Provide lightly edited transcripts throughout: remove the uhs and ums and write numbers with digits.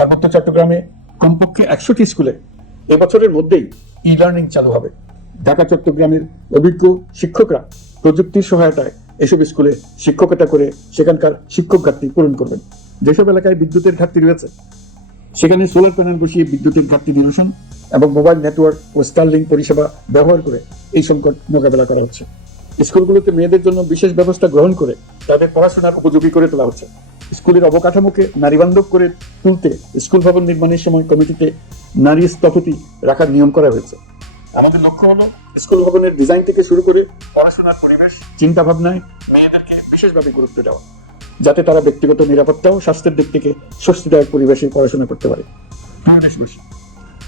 পার্বত্য চট্টগ্রামে কমপক্ষে 100টি স্কুলে এবছরের মধ্যেই ই লার্নিং চালু হবে। ঢাকা চট্টগ্রামের অভিজ্ঞ শিক্ষকরা প্রযুক্তির সহায়তায় এসব স্কুলে শিক্ষকতা করে সেখানকার শিক্ষক ঘাটতি পূরণ করবেন। যেসব এলাকায় বিদ্যুতের ঘাটতি রয়েছে সেখানে সোলার প্যানেল বসিয়ে বিদ্যুতের ঘাটতি নিরসন এবং মোবাইল নেটওয়ার্ক ও স্টারলিংক পরিষেবা ব্যবহার করে এই সংকট মোকাবেলা করা হচ্ছে। স্কুলগুলোতে মেয়েদের জন্য বিশেষ ব্যবস্থা গ্রহণ করে তাদের পড়াশোনার উপযোগী করে তোলা হচ্ছে। স্কুলের অবকাঠামোকে নারীবান্ধব করে তুলতে স্কুল ভবন নির্মাণের সময় কমিটিতে নারী স্থপতি রাখার নিয়ম করা হয়েছে। আমাদের লক্ষ্য হলো স্কুল ভবনের ডিজাইন থেকে শুরু করে পড়াশোনার পরিবেশ চিন্তা ভাবনায় মেয়েদেরকে বিশেষভাবে গুরুত্ব দেওয়া, যাতে তারা ব্যক্তিগত নিরাপত্তা ও স্বাস্থ্যের দিক থেকে স্বস্তিদায়ক পরিবেশে পড়াশোনা করতে পারে।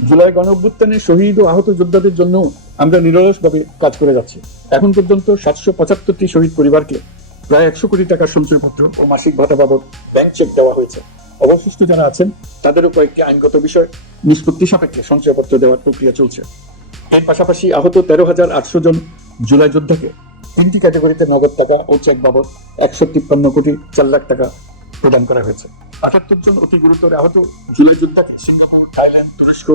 জুলাই গণ অভ্যুত্থানে শহীদ ও আহত যোদ্ধাদের জন্য আমরা নিরলসভাবে কাজ করে যাচ্ছি। এখন পর্যন্ত 775টি শহীদ পরিবারকে প্রায় 100 কোটি টাকার সঞ্চয়পত্র ও মাসিক ভাতা বাবদ ব্যাংক চেক দেওয়া হয়েছে। অবশিষ্ট যারা আছেন তাদেরও কয়েকটি আইনগত বিষয় নিষ্পত্তি সাপেক্ষে সঞ্চয়পত্র দেওয়ার প্রক্রিয়া চলছে। এর পাশাপাশি আহত 13,800 জন জুলাই যোদ্ধাকে 3টি ক্যাটাগরিতে নগদ টাকা ও চেক বাবদ 153 কোটি 4 লাখ টাকা প্রদান করা হয়েছে। 78 জন অতি গুরুতর আহত জুলাই যোদ্ধাকে সিঙ্গাপুর, থাইল্যান্ড, তুরস্ক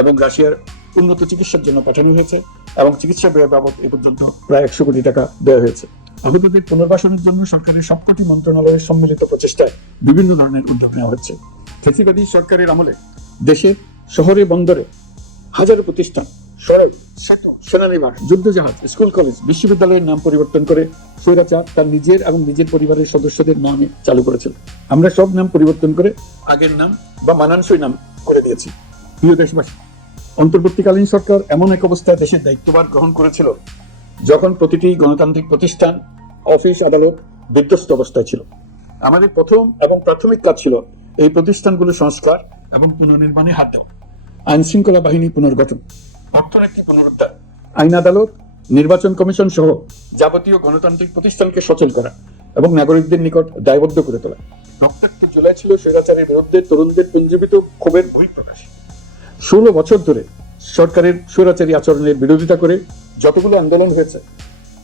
এবং রাশিয়ার উন্নত চিকিৎসার জন্য পাঠানো হয়েছে এবং চিকিৎসা ব্যয় বাবদ এ পর্যন্ত প্রায় 100 কোটি টাকা দেওয়া হয়েছে। আহতদের পুনর্বাসনের জন্য সরকারের সবকটি মন্ত্রণালয়ের সম্মিলিত প্রচেষ্টায় বিভিন্ন ধরনের উদ্যোগ নেওয়া হচ্ছে। ফ্যাসিবাদী সরকারের আমলে দেশে শহরে বন্দরে হাজারো প্রতিষ্ঠান, সড়ক, সেতু, সেনানিবাস, যুদ্ধজাহাজ, স্কুল, কলেজ, বিশ্ববিদ্যালয়ের নাম পরিবর্তন করে স্বৈরাচার তার নিজের এবং নিজের পরিবারের সদস্যদের নামে চালু করেছিল। আমরা সব নাম পরিবর্তন করে আগের নাম বা মানানসই নাম করে দিয়েছি। প্রিয় দেশবাসী, অন্তর্বর্তীকালীন সরকার এমন এক অবস্থায় দেশের দায়িত্বভার গ্রহণ করেছিল যখন প্রতিটি গণতান্ত্রিক প্রতিষ্ঠান, অফিস, আদালত বিধ্বস্ত অবস্থায় ছিল। আমাদের প্রথম এবং প্রাথমিক কাজ ছিল এই প্রতিষ্ঠানগুলো সংস্কার এবং পুনর্নির্মাণে হাত দেওয়া, আইন শৃঙ্খলা বাহিনী পুনর্গঠন, অর্থনীতি পুনরুদ্ধার, আইন আদালত, নির্বাচন কমিশন সহ যাবতীয় গণতান্ত্রিক প্রতিষ্ঠানকে সচল করা এবং নাগরিকদের নিকট দায়বদ্ধ করে তোলা। রক্তাক্ত জুলাই ছিল স্বৈরাচারের বিরুদ্ধে তরুণদের পুঞ্জীবিত ক্ষোভের বহিঃপ্রকাশ। 16 বছর ধরে সরকারের স্বৈরাচারী আচরণের বিরোধিতা করে যতগুলো আন্দোলন হয়েছে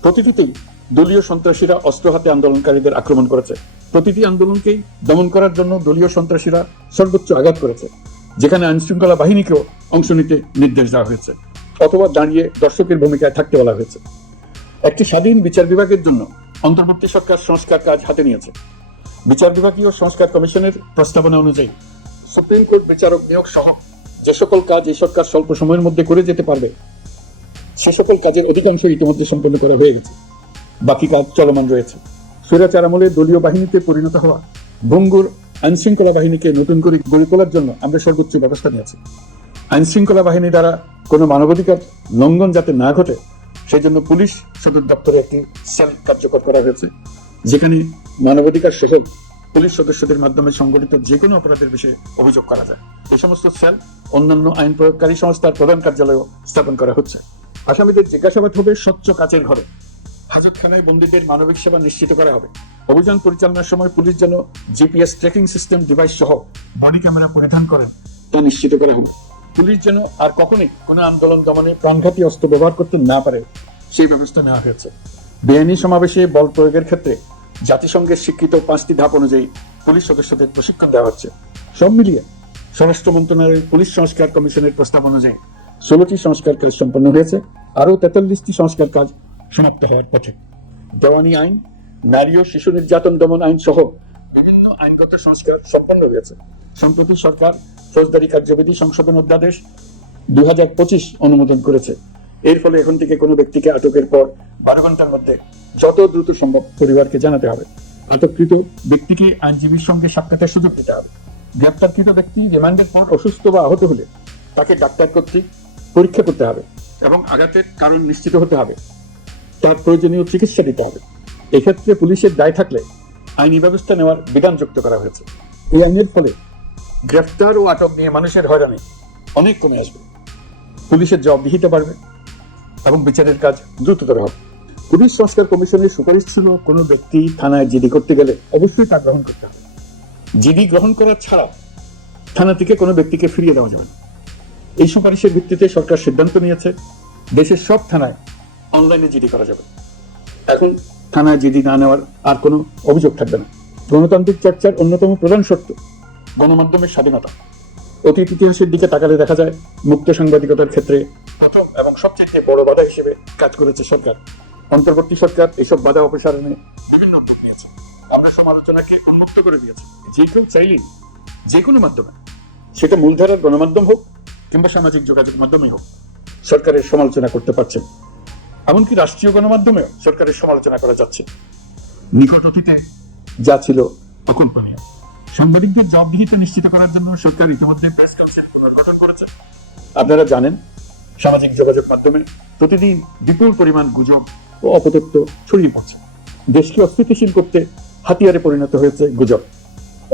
প্রতিটিতেই দলীয় সন্ত্রাসীরা অস্ত্র হাতে আন্দোলনকারীদের আক্রমণ করেছে। প্রতিটি আন্দোলনকেই দমন করার জন্য দলীয় সন্ত্রাসীরা সর্বোচ্চ আঘাত করেছে, যেখানে আইন শৃঙ্খলা বাহিনীকেও অংশ নিতে নির্দেশ দেওয়া হয়েছে অথবা দাঁড়িয়ে দর্শকের ভূমিকায় থাকতে বলা হয়েছে। একটি স্বাধীন বিচার বিভাগের জন্য অন্তর্বর্তী সরকার সংস্কার কাজ হাতে নিয়েছে। বিচার বিভাগীয় সংস্কার কমিশনের প্রস্তাবনা অনুযায়ী সুপ্রিম কোর্ট বিচারক নিয়োগ সহ যে সকল কাজ এই সরকার স্বল্প সময়ের মধ্যে করে যেতে পারবে সে সকল কাজের অধিকাংশ ইতিমধ্যে সম্পন্ন করা হয়ে গেছে, বাকি কাজ চলমান রয়েছে। স্বৈরাচার আমলে দলীয় বাহিনীতে পরিণত হওয়া ভঙ্গুর আইন শৃঙ্খলা বাহিনীকে নতুন করে গড়ে তোলার জন্য আমরা সর্বোচ্চ ব্যবস্থা নিয়েছি। আইন শৃঙ্খলা বাহিনী দ্বারা কোনো মানবাধিকার লঙ্ঘন যাতে না ঘটে সেই জন্য পুলিশ সদর দপ্তরে একটি সেল কার্যকর করা হয়েছে, যেখানে মানবাধিকার সহ পুলিশ সদস্যদের মাধ্যমে সংগঠিত যে কোনো অপরাধের বিষয়ে অভিযোগ করা যায়। এই সমস্ত সেল অন্যান্য আইন প্রয়োগকারী সংস্থার প্রধান কার্যালয়েও স্থাপন করা হচ্ছে। আসামিদের জিজ্ঞাসাবাদ হবে স্বচ্ছ কাচের ঘরে। হাজতখানায় বন্দীদের মানবিক সেবা নিশ্চিত করা হবে। অভিযান পরিচালনার সময় পুলিশ যেন জিপিএস ট্র্যাকিং সিস্টেম ডিভাইস সহ বডি ক্যামেরা পরিধান করেন তা নিশ্চিত করা হবে। পুলিশ যেন আর কখনোই কোনো আন্দোলন দমনে প্রাণঘাতী অস্ত্র ব্যবহার করতে না পারে সেই ব্যবস্থা নেওয়া হয়েছে। বেআইনি সমাবেশে বল প্রয়োগের ক্ষেত্রে জাতিসংঘের স্বীকৃত 5টি ধাপ অনুযায়ী পুলিশ সদস্যদের প্রশিক্ষণ দেওয়া হচ্ছে। সব মিলিয়ে স্বরাষ্ট্র মন্ত্রণালয়ের পুলিশ সংস্কার কমিশনের প্রস্তাব অনুযায়ী 16টি সংস্কার কাজ সম্পন্ন হয়েছে, আরও 43টি সংস্কার কাজ সমাপ্ত হওয়ার পথে। দেওয়ানি আইন, নারী ও শিশু নির্যাতন দমন আইন সহ বিভিন্ন আইনগত সংস্কার সম্পন্ন হয়েছে। সম্প্রতি সরকার ফৌজদারি কার্যবিধি সংশোধন অধ্যাদেশ 2025 অনুমোদন করেছে। এর ফলে এখন থেকে কোনো ব্যক্তিকে আটকের পর 12 ঘন্টার মধ্যে যত দ্রুত সম্ভব পরিবারকে জানাতে হবে। আটককৃত ব্যক্তিকে আইনজীবীর সঙ্গে সাক্ষাতের সুযোগ দিতে হবে। গ্রেপ্তারকৃত ব্যক্তি রিমান্ডের পর অসুস্থ বা আহত হলে তাকে ডাক্তার কর্তৃক পরীক্ষা করতে হবে এবং আঘাতের কারণ নিশ্চিত হতে হবে। তার প্রয়োজনীয় চিকিৎসা দিতে হবে। এক্ষেত্রে পুলিশের দায় থাকলে আইনি ব্যবস্থা নেওয়ার বিধান যুক্ত করা হয়েছে। এই আইনের ফলে গ্রেফতার ও আটক নিয়ে মানুষের হয়রানি অনেক কমে আসবে, পুলিশের জবাবদিহিতা বাড়বে এবং বিচারের কাজ দ্রুততর হবে। পুলিশ সংস্কার কমিশনের সুপারিশ ছিল কোনো ব্যক্তি থানায় জিডি করতে গেলে অবশ্যই তা গ্রহণ করতে হবে। জিডি গ্রহণ করা ছাড়া থানা থেকে কোনো ব্যক্তিকে ফিরিয়ে দেওয়া যাবে না। এই সুপারিশের ভিত্তিতে সরকার সিদ্ধান্ত নিয়েছে দেশের সব থানায় অনলাইনে জিডি করা যাবে। এখন থানায় জিডি না নেওয়ার আর কোনো অভিযোগ থাকবে না। গণতান্ত্রিক চর্চার অন্যতম প্রধান শর্ত গণমাধ্যমের স্বাধীনতা। অতীত ইতিহাসের দিকে তাকালে দেখা যায় মুক্ত সাংবাদিকতার ক্ষেত্রে প্রথম এবং সবচেয়ে বড় বাধা হিসেবে কাজ করেছে সরকার। অন্তর্বর্তী সরকার এসব বাধা অপসারণে বিভিন্ন উদ্যোগ নিয়েছে। আমরা সমালোচনাকে উন্মুক্ত করে দিয়েছি। যে কেউ চাইলেই যে কোনো মাধ্যমে, সেটা মূলধারার গণমাধ্যম হোক কিংবা সামাজিক যোগাযোগ মাধ্যমে হোক, সরকারের সমালোচনা করতে পারছেন। এমনকি রাষ্ট্রীয় গণমাধ্যমেও সরকারের সমালোচনা করা যাচ্ছে। নিকট অতীতে যা ছিল অকল্পনীয়। সাংবাদিকদের জবাবদিহিতা নিশ্চিত করার জন্য সরকার ইতিমধ্যে প্রেস কাউন্সিল পুনর্গঠন করেছে। আপনারা জানেন, সামাজিক যোগাযোগ মাধ্যমে প্রতিদিন বিপুল পরিমাণ গুজব ও অপতথ্য ছড়িয়ে পড়ছে। দেশকে অস্থিতিশীল করতে হাতিয়ারে পরিণত হয়েছে গুজব।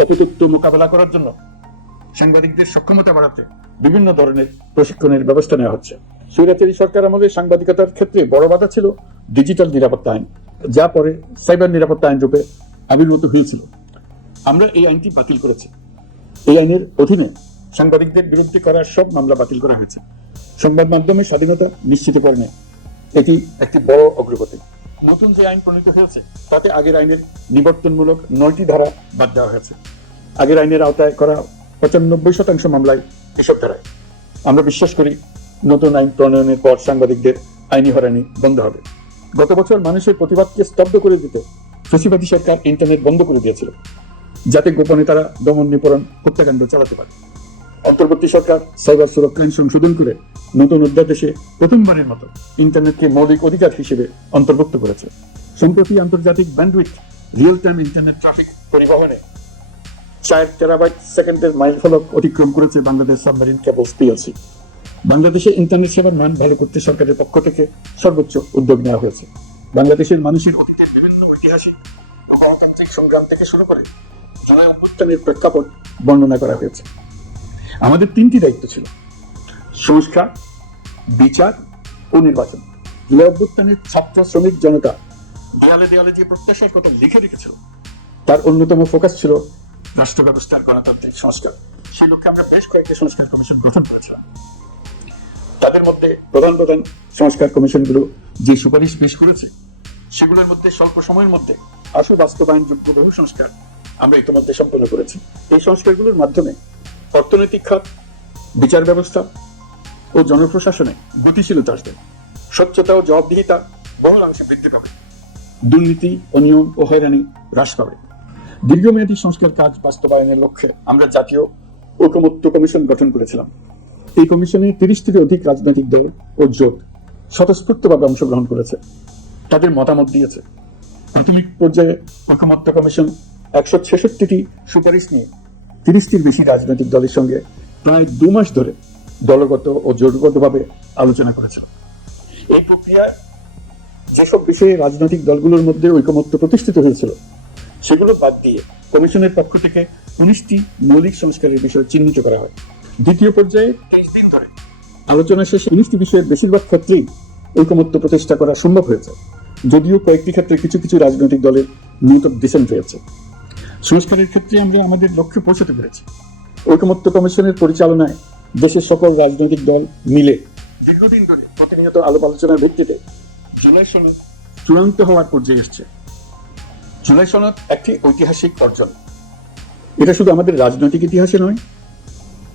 অপতথ্য মোকাবেলা করার জন্য সাংবাদিকদের সক্ষমতা বাড়াতে বিভিন্ন ধরনের প্রশিক্ষণের ব্যবস্থা নেওয়া হচ্ছে। স্বৈরাচারী সরকার আমলে সাংবাদিকতার ক্ষেত্রে বড় বাধা ছিল ডিজিটাল নিরাপত্তা আইন, যা পরে সাইবার নিরাপত্তা আইন রূপে আবির্ভূত হয়েছিল। আমরা এই আইনটি বাতিল করেছি। এই আইনের অধীনে সাংবাদিকদের বিরুদ্ধে করা সব মামলা বাতিল করা হয়েছে। সংবাদ মাধ্যমের স্বাধীনতা নিশ্চিত করে নেয়। এটি একটি বড় অগ্রগতি। নতুন যে আইন প্রণীত হয়েছে তাতে আগের আইনের নিবর্তনমূলক 9টি ধারা বাদ দেওয়া হয়েছে। আগের আইনের আওতায় করা 95% মামলায় এসব ধারায়। আমরা বিশ্বাস করি নতুন আইন প্রণয়নের পর সাংবাদিকদের আইনি হয়রানি বন্ধ হবে। গত বছর মানুষের প্রতিবাদকে স্তব্ধ করে দিতে ফ্যাসিবাদী সরকার ইন্টারনেট বন্ধ করে দিয়েছিল, যাতে গোপনে তারা দমন নিপীড়ন হত্যাকাণ্ড চালাতে পারে। অন্তর্বর্তী সরকার সাইবার সুরক্ষা আইন সংশোধন করে নতুন অধ্যাদেশে প্রথমবারের মতো ইন্টারনেটকে মৌলিক অধিকার হিসেবে অন্তর্ভুক্ত করেছে। সম্প্রতি আন্তর্জাতিক bandwidth real time internet traffic পরিবহনে 4 টেরাবাইট সেকেন্ডের মাইলফলক অতিক্রম করেছে বাংলাদেশ সাবমেরিন কেবলস পিএলসি। বাংলাদেশে ইন্টারনেট সেবার মান ভালো করতে সরকারের পক্ষ থেকে সর্বোচ্চ উদ্যোগ নেওয়া হয়েছে। বাংলাদেশের মানুষের অতীতের বিভিন্ন ঐতিহাসিক ও গণতান্ত্রিক সংগ্রাম থেকে শুরু করে জুলাই অভ্যুত্থানের প্রেক্ষাপট বর্ণনা করা হয়েছে। আমাদের 3টি দায়িত্ব ছিল: সংস্কার, বিচার ও নির্বাচন। জুলাই অভ্যুত্থানের ছাত্র শ্রমিক জনতা দেয়ালে দেয়ালে যে প্রত্যাশার কথা লিখে রেখেছিল, তার অন্যতম ফোকাস ছিল রাষ্ট্র ব্যবস্থার গণতান্ত্রিক সংস্কার। সেই লক্ষ্যে আমরা বেশ কয়েকটি সংস্কার কমিশন গঠন করেছিলাম। তাদের মধ্যে প্রধান প্রধান সংস্কার কমিশনগুলো যে সুপারিশ পেশ করেছে, সেগুলোর মধ্যে স্বল্প সময়ের মধ্যে আশু বাস্তবায়নযোগ্য বহু সংস্কার আমরা ইতিমধ্যে সম্পন্ন করেছি। এই সংস্কারগুলোর মাধ্যমে অর্থনৈতিক খাত, বিচার ব্যবস্থা ও জনপ্রশাসনে গতিশীলতা আসবে। স্বচ্ছতা ও জবাবদিহিতা বহুলাংশে বৃদ্ধি পাবে। দুর্নীতি, অনিয়ম ও হয়রানি হ্রাস পাবে। দীর্ঘমেয়াদী সংস্কার কাজ বাস্তবায়নের লক্ষ্যে আমরা জাতীয় ঐকমত্য কমিশন গঠন করেছিলাম। এই কমিশনে 30টির অধিক রাজনৈতিক দল ও জোট স্বতঃস্ফূর্তভাবে অংশগ্রহণ করেছে, তাদের মতামত দিয়েছে। প্রাথমিক পর্যায়ে ঐকমত্য কমিশন 166টি সুপারিশ নিয়ে 30টির বেশি রাজনৈতিক দলের সঙ্গে প্রায় 2 মাস ধরে দলগত ও জোটগতভাবে আলোচনা করেছিল। এই প্রক্রিয়ায় যেসব বিষয়ে রাজনৈতিক দলগুলোর মধ্যে ঐকমত্য প্রতিষ্ঠিত হয়েছিল, সেগুলো বাদ দিয়ে কমিশনের পক্ষ থেকে 19টি মৌলিক সংস্কারের বিষয় চিহ্নিত করা হয়। দ্বিতীয় পর্যায়ে 23 দিন ধরে আলোচনা শেষে 19টি বিষয়ের বেশিরভাগ ক্ষেত্রেই ঐকমত্য প্রতিষ্ঠা করা সম্ভব হয়েছে, যদিও কয়েকটি ক্ষেত্রে কিছু কিছু রাজনৈতিক দলের নোট অফ ডিসেন্ট রয়েছে। সংস্কারের ক্ষেত্রে আমরা আমাদের লক্ষ্যে পৌঁছাতে পেরেছি। ঐকমত্য কমিশনের পরিচালনায় দেশের সকল রাজনৈতিক দল মিলে দীর্ঘদিন ধরে প্রতিনিয়ত আলাপ আলোচনার ভিত্তিতে জুলাই সনদ চূড়ান্ত হওয়ার পর্যায়ে এসছে। জুলাই সনদ একটি ঐতিহাসিক অর্জন। এটা শুধু আমাদের রাজনৈতিক ইতিহাসে নয়,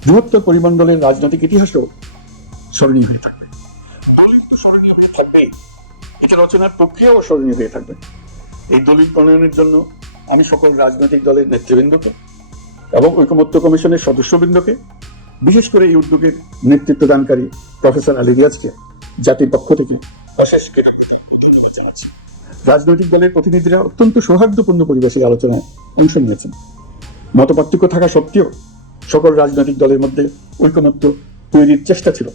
বৃহত্তর পরিমণ্ডলের রাজনৈতিক ইতিহাসেও স্মরণীয় হয়ে থাকবে। দলিল তো স্মরণীয় হয়ে থাকবেই, এটা রচনার প্রক্রিয়াও স্মরণীয় হয়ে থাকবে। এই দলিল প্রণয়নের জন্য আমি সকল রাজনৈতিক দলের নেতৃবৃন্দকে এবং ঐকমত্য কমিশনের সদস্যবৃন্দকে, বিশেষ করে এই উদ্যোগের নেতৃত্ব দানকারী প্রফেসর আলী রিয়াজকে জাতির পক্ষ থেকে অশেষ কৃতজ্ঞতা জানাচ্ছি। রাজনৈতিক দলের প্রতিনিধিরা অত্যন্ত সৌহার্দ্যপূর্ণ পরিবেশের আলোচনায় অংশ নিয়েছেন। মতপার্থক্য থাকা সত্ত্বেও সকল রাজনৈতিক দলের মধ্যে ঐকমত্য তৈরির চেষ্টা ছিল।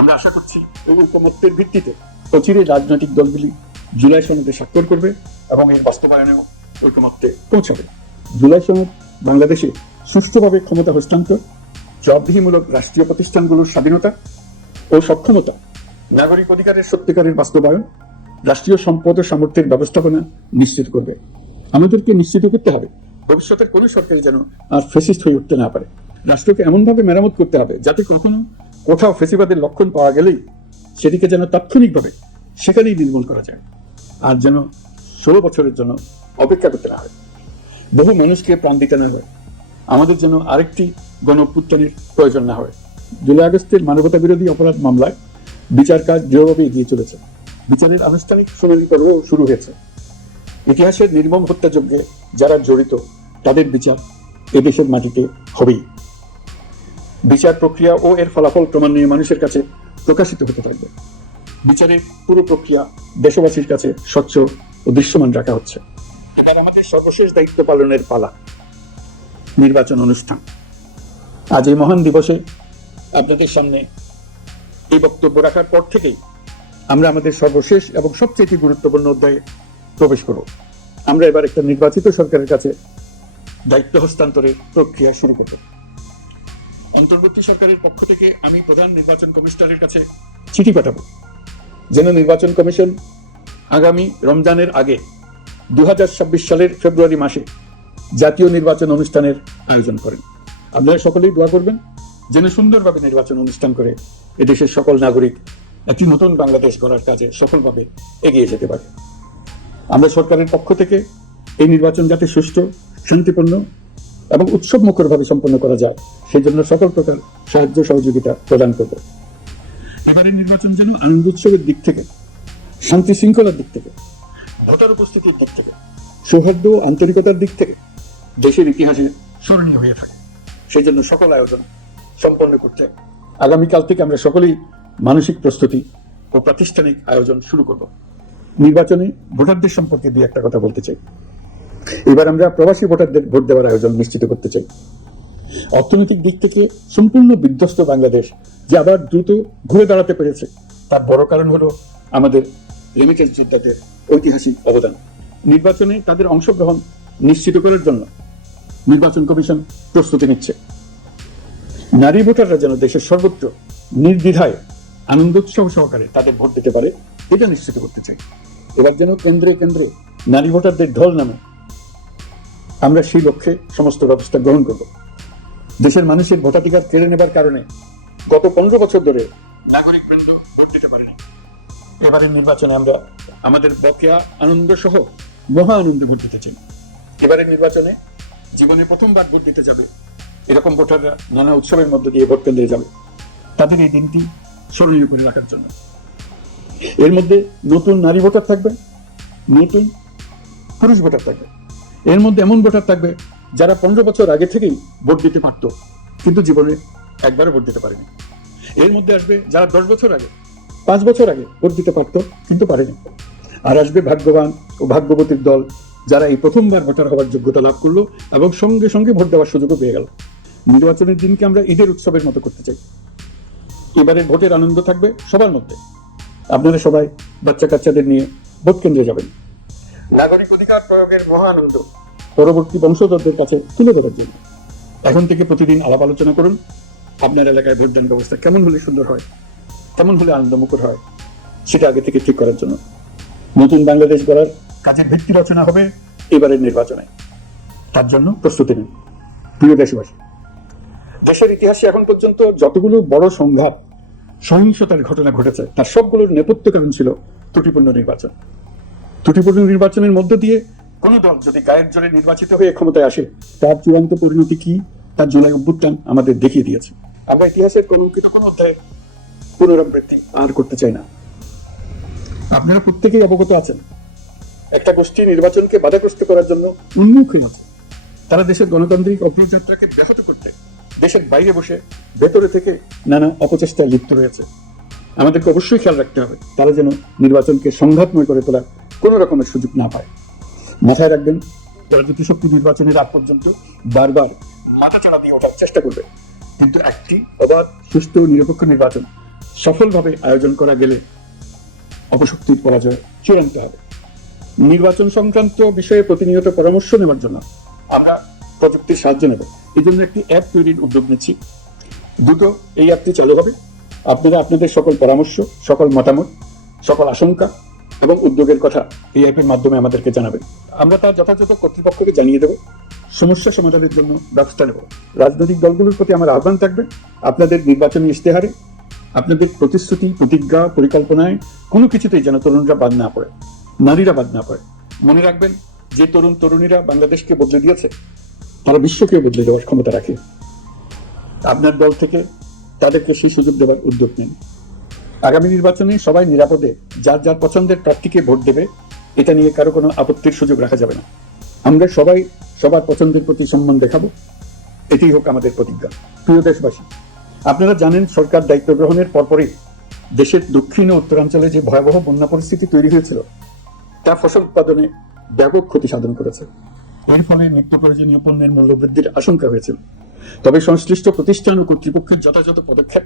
আমরা আশা করছি এই ঐকমত্যের ভিত্তিতে অচিরে রাজনৈতিক দলগুলি জুলাই সনদে স্বাক্ষর করবে এবং এর বাস্তবায়নেও ঐকমত্যে পৌঁছাবে। জুলাই সনদ বাংলাদেশে সুষ্ঠুভাবে ক্ষমতা হস্তান্তর, জবাবদিহিমূলক রাষ্ট্রীয় প্রতিষ্ঠানগুলোর স্বাধীনতা ও সক্ষমতা, নাগরিক অধিকারের সত্যিকারের বাস্তবায়ন, রাষ্ট্রীয় সম্পদ ও সামর্থ্যের ব্যবস্থাপনা নিশ্চিত করবে। আমাদেরকে নিশ্চিত করতে হবে ভবিষ্যতের কোনো সরকারই যেন আর ফ্যাসিস্ট হয়ে উঠতে না পারে। রাষ্ট্রকে এমনভাবে মেরামত করতে হবে যাতে কখনো কোথাও ফ্যাসিবাদের লক্ষণ পাওয়া গেলেই সেটিকে যেন তাৎক্ষণিকভাবে সেখানেই নির্মূল করা যায়, আর যেন 16 বছরের জন্য অপেক্ষা করতে না হয়, বহু মানুষকে প্রাণ দিতে না হয়। আমাদের জন্য আরেকটি গণ অভ্যুত্থানের প্রয়োজন না হয়। জুলাই আগস্টের মানবতা বিরোধী অপরাধ মামলায় বিচার কাজ দৃঢ়ভাবে এগিয়ে চলেছে। বিচারের আনুষ্ঠানিক শুনানি পর্ব শুরু হয়েছে। ইতিহাসের নির্মম হত্যাযজ্ঞে যারা জড়িত তাদের বিচার এদেশের মাটিতে হবেই। বিচার প্রক্রিয়া ও এর ফলাফল ক্রমান্বয়ে মানুষের কাছে প্রকাশিত হতে থাকবে। বিচারের পুরো প্রক্রিয়া দেশবাসীর কাছে স্বচ্ছ ও দৃশ্যমান রাখা হচ্ছে। এবার আমাদের সর্বশেষ দায়িত্ব পালনের পালা, নির্বাচন অনুষ্ঠান। আজ এই মহান দিবসে আপনাদের সামনে এই বক্তব্য রাখার পর থেকেই আমরা আমাদের সর্বশেষ এবং সবচেয়ে গুরুত্বপূর্ণ অধ্যায়ে প্রবেশ করব। আমরা এবার একটা নির্বাচিত সরকারের কাছে দায়িত্ব হস্তান্তরের প্রক্রিয়া শুরু করব। অন্তর্বর্তী সরকারের পক্ষ থেকে আমি প্রধান নির্বাচন কমিশনারের কাছে চিঠি পাঠাবো যেন নির্বাচন কমিশন আগামী রমজানের আগে 2026 সালের ফেব্রুয়ারি মাসে জাতীয় নির্বাচন অনুষ্ঠানের আয়োজন করেন। আপনারা সকলেই দোয়া করবেন যেন সুন্দরভাবে নির্বাচন অনুষ্ঠান করে এদেশের সকল নাগরিক একটি নতুন বাংলাদেশ গড়ার কাজে সফলভাবে এগিয়ে যেতে পারে। আমরা সরকারের পক্ষ থেকে এই নির্বাচন যাতে সুষ্ঠু, শান্তিপূর্ণ এবং উৎসব মুখরভাবে সম্পন্ন করা যায় সেই জন্য সকল প্রকার সাহায্য সহযোগিতা প্রদান করব। এবারের নির্বাচন যেন আনন্দ উৎসবের দিক থেকে, শান্তি শৃঙ্খলার দিক থেকে, ভোটার উপস্থিতির দিক থেকে, সৌহার্দ্য ও আন্তরিকতার দিক থেকে দেশের ইতিহাসে স্মরণীয় হয়ে থাকে। সেই জন্য সকল আয়োজন সম্পন্ন করতে আগামীকাল থেকে আমরা সকলেই মানসিক প্রস্তুতি ও প্রাতিষ্ঠানিক আয়োজন শুরু করব। নির্বাচনে ভোটারদের সম্পর্কে দুই একটা কথা বলতে চাই। এবার আমরা প্রবাসী ভোটারদের ভোট দেওয়ার আয়োজন নিশ্চিত করতে চাই। অর্থনৈতিক দিক থেকে সম্পূর্ণ বিধ্বস্ত বাংলাদেশ যে আবার দ্রুত ঘুরে দাঁড়াতে পেরেছে তার বড় কারণ হলো আমাদের রেমিটেন্স যোদ্ধাদের ঐতিহাসিক অবদান। নির্বাচনে তাদের অংশগ্রহণ নিশ্চিত করার জন্য নির্বাচন কমিশন প্রস্তুতি নিচ্ছে। নারী ভোটাররা যেন দেশের সর্বত্র নির্দ্বিধায় আনন্দোৎসব সহকারে তাদের ভোট দিতে পারে এটা নিশ্চিত করতে চাই। এবার যেন কেন্দ্রে কেন্দ্রে নারী ভোটারদের ঢল নামে, আমরা সেই লক্ষ্যে সমস্ত ব্যবস্থা গ্রহণ করব। দেশের মানুষের ভোটাধিকার কেড়ে নেবার কারণে গত 15 বছর ধরে নাগরিক বৃন্দ ভোট দিতে পারেনি। এবারের নির্বাচনে আমরা আমাদের বকেয়া আনন্দ সহ মহা আনন্দে ভোট দিতে চাই। এবারের নির্বাচনে জীবনে প্রথমবার ভোট দিতে যাবে এরকম ভোটাররা নানা উৎসবের মধ্য দিয়ে ভোট কেন্দ্রে যাবে, তাদের এই দিনটি স্মরণীয় করে রাখার জন্য। এর মধ্যে নতুন নারী ভোটার থাকবে, নতুন পুরুষ ভোটার থাকবে, এর মধ্যে এমন ভোটার থাকবে যারা 15 বছর আগে থেকেই ভোট দিতে পারত কিন্তু জীবনে একবারও ভোট দিতে পারেনি। এর মধ্যে আসবে যারা 10 বছর আগে, 5 বছর আগে ভোট দিতে পারত কিন্তু পারেনি। আর আসবে ভাগ্যবান ও ভাগ্যবতীর দল যারা এই প্রথমবার ভোটার হওয়ার যোগ্যতা লাভ করলো এবং সঙ্গে সঙ্গে ভোট দেওয়ার সুযোগও পেয়ে গেল। নির্বাচনের দিনকে আমরা ঈদের উৎসবের মতো করতে চাই। এবারের ভোটের আনন্দ থাকবে সবার মধ্যে। আপনারা সবাই বাচ্চা কাচ্চাদের নিয়ে ভোট কেন্দ্রে যাবেন। নাগরিক অধিকার প্রয়োগের মহা আনন্দ পরবর্তী বংশধরদের কাছে তুলে ধরার জন্য এখন থেকে প্রতিদিন আলাপ আলোচনা করুন। আপনার এলাকায় ভোটদান ব্যবস্থা কেমন হলে সুন্দর হয়, কেমন হলে আনন্দমুখর হয় সেটা আগে থেকে ঠিক করার জন্য নতুন বাংলাদেশ গড়ার কাজের ভিত্তি রচনা হবে এবারের নির্বাচনে। তার জন্য প্রস্তুতি নিন। প্রিয় দেশবাসী, দেশের ইতিহাসে এখন পর্যন্ত যতগুলো বড় সংঘাত, সহিংসতার ঘটনা ঘটেছে তার সবগুলোর নেপথ্য কারণ ছিল ত্রুটিপূর্ণ নির্বাচন। ত্রুটিপূর্ণ নির্বাচনের মধ্য দিয়ে কোন দল যদি গায়ের জোরে নির্বাচিত হয়ে ক্ষমতায় আসে তার চূড়ান্ত পরিণতি কি তা জুলাই অভ্যুত্থান আমাদের দেখিয়ে দিয়েছে। আমরা ইতিহাসের কলঙ্কিত কোন অধ্যায়ের পুনরাবৃত্তি আর করতে চাই না। আপনারা প্রত্যেকেই অবগত আছেন একটা গোষ্ঠী নির্বাচনকে বাধাগ্রস্ত করার জন্য উন্মুখ হয়ে আছে। তারা দেশের গণতান্ত্রিক অগ্রযাত্রাকে ব্যাহত করতে দেশের বাইরে বসে ভেতরে থেকে নানা অপচেষ্টায় লিপ্ত রয়েছে। আমাদেরকে অবশ্যই খেয়াল রাখতে হবে তারা যেন নির্বাচনকে সংঘাতময় করে তোলার কোন রকমের সুযোগ না পায়। মাথায় রাখবেন, পরাজিত শক্তি নির্বাচনের আগ পর্যন্ত বারবার মাথাচাড়া দিয়ে ওঠার চেষ্টা করবে, কিন্তু একটি অবাধ, সুষ্ঠু, নিরপেক্ষ নির্বাচন সফলভাবে আয়োজন করা গেলে অপশক্তির পরাজয় চূড়ান্ত হবে। নির্বাচন সংক্রান্ত বিষয়ে প্রতিনিয়ত পরামর্শ নেওয়ার জন্য আমরা প্রযুক্তির সাহায্য নেব। এই জন্য একটি অ্যাপ তৈরির উদ্যোগ নিচ্ছি। দ্রুত এই অ্যাপটি চালু হবে। আপনারা আপনাদের সকল পরামর্শ, সকল মতামত, সকল আশঙ্কা এবং উদ্যোগের কথা এই অ্যাপের মাধ্যমে আমাদেরকে জানাবেন। আমরা তার যথাযথ কর্তৃপক্ষকে জানিয়ে দেব, সমস্যা সমাধানের জন্য ব্যবস্থা নেব। রাজনৈতিক দলগুলোর প্রতি আমার আহ্বান থাকবে, আপনাদের নির্বাচনী ইশতেহারে, আপনাদের প্রতিশ্রুতি, প্রতিজ্ঞা, পরিকল্পনায় কোনো কিছুতেই যেন তরুণরা বাদ না পড়ে, নারীরা বাদ না পড়ে। মনে রাখবেন, যে তরুণ তরুণীরা বাংলাদেশকে বদলে দিয়েছে তারা বিশ্বকে বদলে দেওয়ার ক্ষমতা রাখে। আপনার দল থেকে তাদেরকে সেই সুযোগ দেওয়ার উদ্যোগ নেন। আগামী নির্বাচনে সবাই নিরাপদে যার যার পছন্দের প্রার্থীকে ভোট দেবে, এটা নিয়ে কারো কোনো আপত্তির সুযোগ রাখা যাবে না। আমরা সবাই সবার পছন্দের প্রতি সম্মান দেখাবো, এটাই হোক আমাদের প্রতিজ্ঞা। প্রিয় দেশবাসী, আপনারা জানেন সরকার দায়িত্ব গ্রহণের পরপরই দেশের দক্ষিণ ও উত্তরাঞ্চলে যে ভয়াবহ বন্যা পরিস্থিতি তৈরি হয়েছিল তা ফসল উৎপাদনে ব্যাপক ক্ষতি সাধন করেছে। এর ফলে নিত্য প্রয়োজনীয় পণ্যের মূল্য বৃদ্ধির আশঙ্কা হয়েছিল। তবে সংশ্লিষ্ট প্রতিষ্ঠান ও কর্তৃপক্ষের যথাযথ পদক্ষেপ,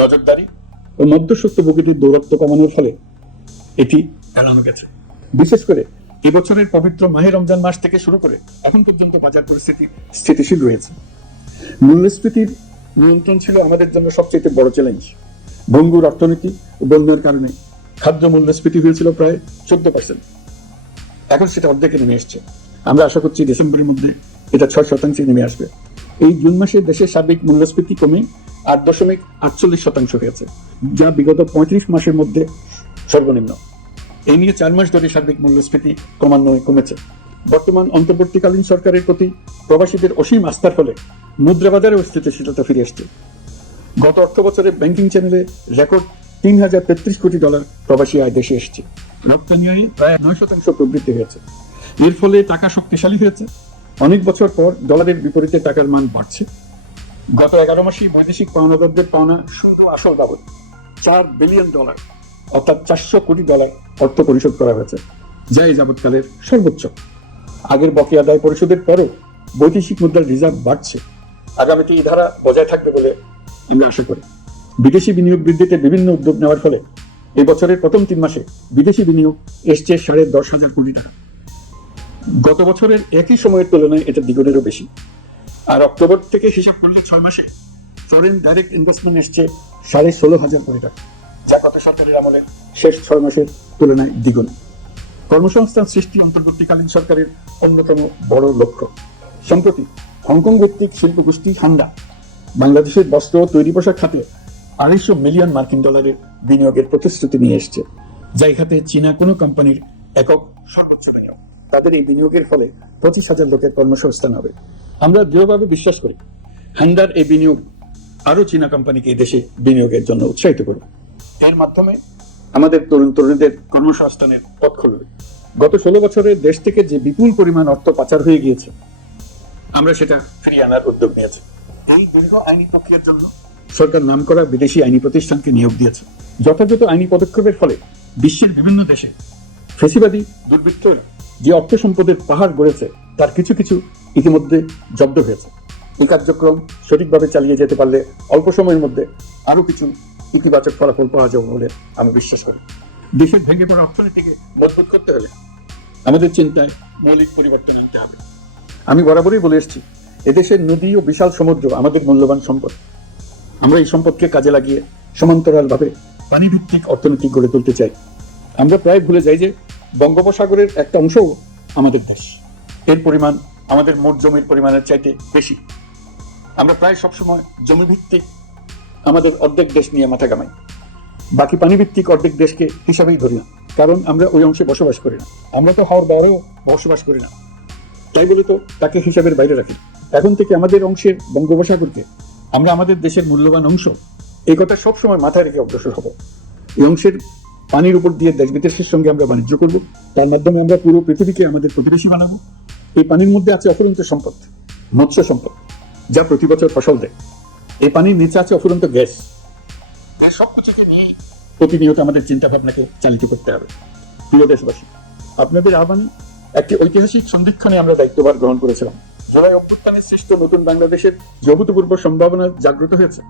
নজরদারি ও মধ্যস্বত্বভোগীদের দৌরত্ব কমানোর ফলে এটি এড়ানো গেছে। বিশেষ করে এবছরের পবিত্র মাহে রমজান মাস থেকে শুরু করে এখন পর্যন্ত বাজার পরিস্থিতি স্থিতিশীল রয়েছে। মূল্যস্ফীতির নিয়ন্ত্রণ ছিল আমাদের জন্য সবচেয়ে বড় চ্যালেঞ্জ। ভঙ্গুর অর্থনীতি ও বন্যার কারণে খাদ্য মূল্যস্ফীতি হয়েছিল প্রায় 14%। এখন সেটা অর্ধেকে নেমে এসছে। আমরা আশা করছি ডিসেম্বরের মধ্যে এটা 6% নেমে আসবে। এই জুন মাসে দেশের সার্বিক মূল্যস্ফীতি কমে 8.48% হয়েছে, যা বিগত 35 মাসের মধ্যে সর্বনিম্ন। এই নিয়ে 4 মাস ধরে সার্বিক মূল্যস্ফীতি ক্রমান্বয়ে কমেছে। বর্তমান অন্তর্বর্তীকালীন সরকারের প্রতি প্রবাসীদের অসীম আস্থার ফলে মুদ্রা বাজারেও স্থিতিশীলতা ফিরে আসছে। গত অর্থ বছরে ব্যাংকিং চ্যানেলে রেকর্ড $3033 কোটি প্রবাসী আয় দেশে এসেছে। রপ্তানি আয়ে প্রায় 9% প্রবৃদ্ধি হয়েছে। এর ফলে টাকা শক্তিশালী হয়েছে। অনেক বছর পর ডলারের বিপরীতে টাকার মান বাড়ছে। গত 11 মাসে বৈদেশিক পাওনাদারদের পাওনা শুধু আসল বাবদ $4 বিলিয়ন, অর্থাৎ $400 কোটি অর্থ পরিশোধ করা হয়েছে, যা এই যাবৎকালের সর্বোচ্চ। আগের বকেয়া আদায় পরিশোধের পরে বৈদেশিক মুদ্রার রিজার্ভ বাড়ছে। আগামীতে এই ধারা বজায় থাকবে বলে আমরা আশা করি। বিদেশি বিনিয়োগ বৃদ্ধিতে বিভিন্ন উদ্যোগ নেওয়ার ফলে এই বছরের প্রথম 3 মাসে বিদেশি বিনিয়োগ এসছে 10.5 কোটি টাকা। গত বছরের একই সময়ের তুলনায় এটা দ্বিগুণেরও বেশি। আর অক্টোবর থেকে হিসাব করলে 6 মাসে ফরেন ডাইরেক্ট ইনভেস্টমেন্ট এসছে 16,500 কোটি টাকা, যা গত সরকারের আমলে শেষ 6 মাসের তুলনায় দ্বিগুণ। কর্মসংস্থান সৃষ্টি অন্তর্বর্তীকালীন সরকারের অন্যতম বড় লক্ষ্য। সম্প্রতি হংকং ভিত্তিক শিল্প গোষ্ঠী হান্ডা বাংলাদেশের বস্ত্র তৈরি পোশাক খাতে $250 মিলিয়ন বিনিয়োগের প্রতিশ্রুতি নিয়ে এসছে, যা এই খাতে চীনা কোনো কোম্পানির একক সর্বোচ্চ বিনিয়োগ। তাদের এই বিনিয়োগের ফলে 25,000 লোকের কর্মসংস্থান হবে। আমরা দৃঢ়ভাবে বিশ্বাস করি হান্ডার এই বিনিয়োগ আরো চীনা কোম্পানিকে এই দেশে বিনিয়োগের জন্য উৎসাহিত করবে। এর মাধ্যমে আমাদের তরুণ তরুণীদের কর্মসংস্থানের পথ খুলবে। গত 16 বছরে দেশ থেকে যে বিপুল পরিমাণ অর্থ পাচার হয়ে গিয়েছে, আমরা সেটা ফিরিয়ে আনার উদ্যোগ নিয়েছি। এই দীর্ঘ আইনি প্রক্রিয়ার জন্য সরকার নামকরা বিদেশি আইনি প্রতিষ্ঠানকে নিয়োগ দিয়েছে। যথাযথ আইনি পদক্ষেপের ফলে বিশ্বের বিভিন্ন দেশে ফেসিবাদী দুর্বৃত্তরা যে অর্থ সম্পদের পাহাড় গড়েছে তার কিছু কিছু ইতিমধ্যে জব্দ হয়েছে। এই কার্যক্রম সঠিকভাবে চালিয়ে যেতে পারলে অল্প সময়ের মধ্যে আরো কিছু ইতিবাচক ফলাফল পাওয়া যাবে বলে আমি বিশ্বাস করি। দেশের ভেঙে পড়া অর্থনীতিকে মজবুত করতে হলে আমাদের চিন্তায় মৌলিক পরিবর্তন আনতে হবে। আমি বরাবরই বলে এসেছি, এদেশের নদী ও বিশাল সমুদ্র আমাদের মূল্যবান সম্পদ। আমরা এই সম্পদকে কাজে লাগিয়ে সমান্তরালভাবে পানিভিত্তিক অর্থনীতি গড়ে তুলতে চাই। আমরা প্রায় ভুলে যাই যে বঙ্গোপসাগরের একটা অংশও আমাদের দেশ। এর পরিমাণ আমাদের মোট জমির পরিমাণের চাইতে বেশি। আমরা প্রায় সবসময় জমি ভিত্তিক আমাদের অর্ধেক দেশ নিয়ে মাথা ঘামাই, বাকি পানি ভিত্তিক অর্ধেক দেশকে হিসাবেই ধরি না, কারণ আমরা ওই অংশে বসবাস করি না। আমরা তো হওয়ার বাইরেও বসবাস করি না, তাই বলে তো তাকে হিসাবের বাইরে রাখি। এখন থেকে আমাদের অংশের বঙ্গোপসাগরকে আমরা আমাদের দেশের মূল্যবান অংশ, এই কথা সবসময় মাথায় রেখে অগ্রসর হব। এই অংশের পানির উপর দিয়ে দেশ বিদেশের সঙ্গে আমরা বাণিজ্য করব, তার মাধ্যমে আমরা পুরো পৃথিবীকে আমাদের প্রতিবেশী বানাবো। এই পানির মধ্যে আছে অফুরন্ত সম্পদ, মৎস্য সম্পদ, যা প্রতি বছর ফসল দেয়। এই পানির নিচে আছে অফুরন্ত গ্যাস। এই সবকিছুকে নিয়ে প্রতিনিয়ত আমাদের চিন্তা ভাবনাকে চালিত করতে হবে। প্রিয় দেশবাসী, আপনাদের আহ্বানে একটি ঐতিহাসিক সন্ধিক্ষণে আমরা দায়িত্বভার গ্রহণ করেছিলাম। জুলাই অভ্যুত্থানের সৃষ্ট নতুন বাংলাদেশের যে অভূতপূর্ব সম্ভাবনা জাগ্রত হয়েছে,